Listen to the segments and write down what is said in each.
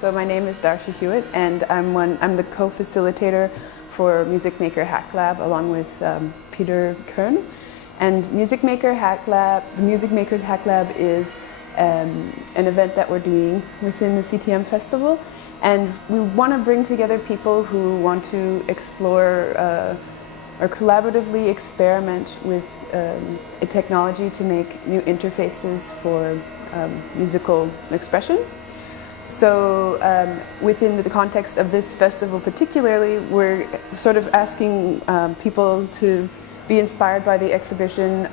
So my name is Darsha Hewitt, and I'm the co-facilitator for MusicMakers Hacklab along with Peter Kirn. And MusicMakers Hacklab is an event that we're doing within the CTM festival, and we want to bring together people who want to explore or collaboratively experiment with a technology to make new interfaces for musical expression. So within the context of this festival particularly, we're sort of asking people to be inspired by the exhibition,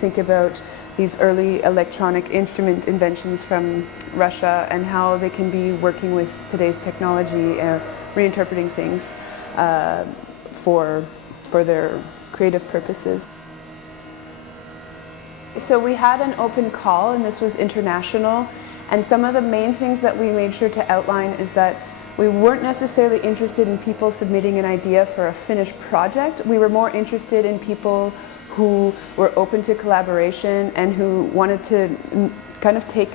think about these early electronic instrument inventions from Russia and how they can be working with today's technology, reinterpreting things for their creative purposes. So we had an open call, and this was international. And some of the main things that we made sure to outline is that we weren't necessarily interested in people submitting an idea for a finished project. We were more interested in people who were open to collaboration and who wanted to kind of take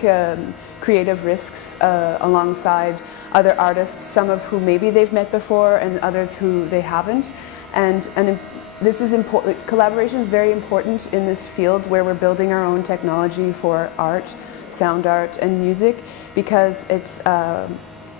creative risks alongside other artists, some of whom maybe they've met before and others who they haven't. And this is important. Collaboration is very important in this field where we're building our own technology for art, sound art and music, because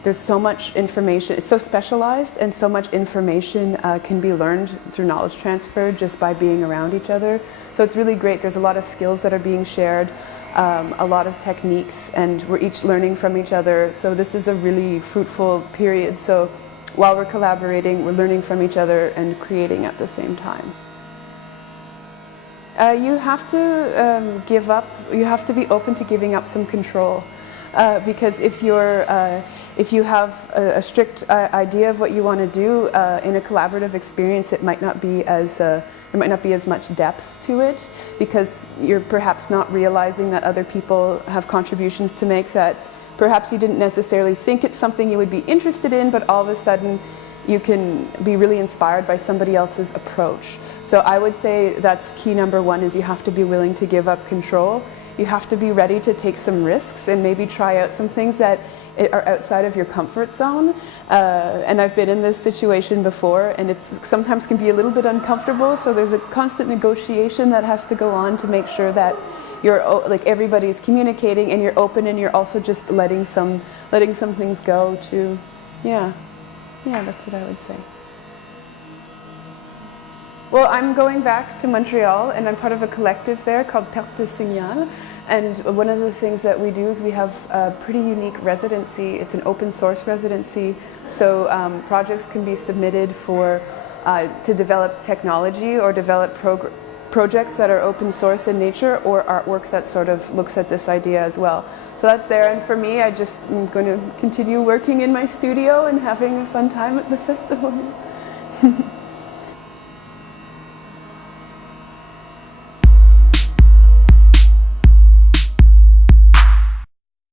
there's so much information, it's so specialized, and so much information can be learned through knowledge transfer just by being around each other. So it's really great. There's a lot of skills that are being shared, a lot of techniques, and we're each learning from each other. So this is a really fruitful period. So while we're collaborating, we're learning from each other and creating at the same time. You have to give up, you have to be open to giving up some control, because if you have a strict idea of what you want to do in a collaborative experience, it might not be as there might not be as much depth to it, because you're perhaps not realizing that other people have contributions to make that perhaps you didn't necessarily think it's something you would be interested in, but all of a sudden you can be really inspired by somebody else's approach. So I would say that's key number one, is you have to be willing to give up control. You have to be ready to take some risks and maybe try out some things that are outside of your comfort zone. And I've been in this situation before, and it's sometimes can be a little bit uncomfortable, so there's a constant negotiation that has to go on to make sure that you're, like, everybody's communicating and you're open, and you're also just letting some things go too. Yeah, that's what I would say. Well, I'm going back to Montreal, and I'm part of a collective there called Perte de Signal. And one of the things that we do is we have a pretty unique residency. It's an open source residency, so projects can be submitted for to develop technology or develop projects that are open source in nature, or artwork that sort of looks at this idea as well. So that's there, and for me, I'm going to continue working in my studio and having a fun time at the festival.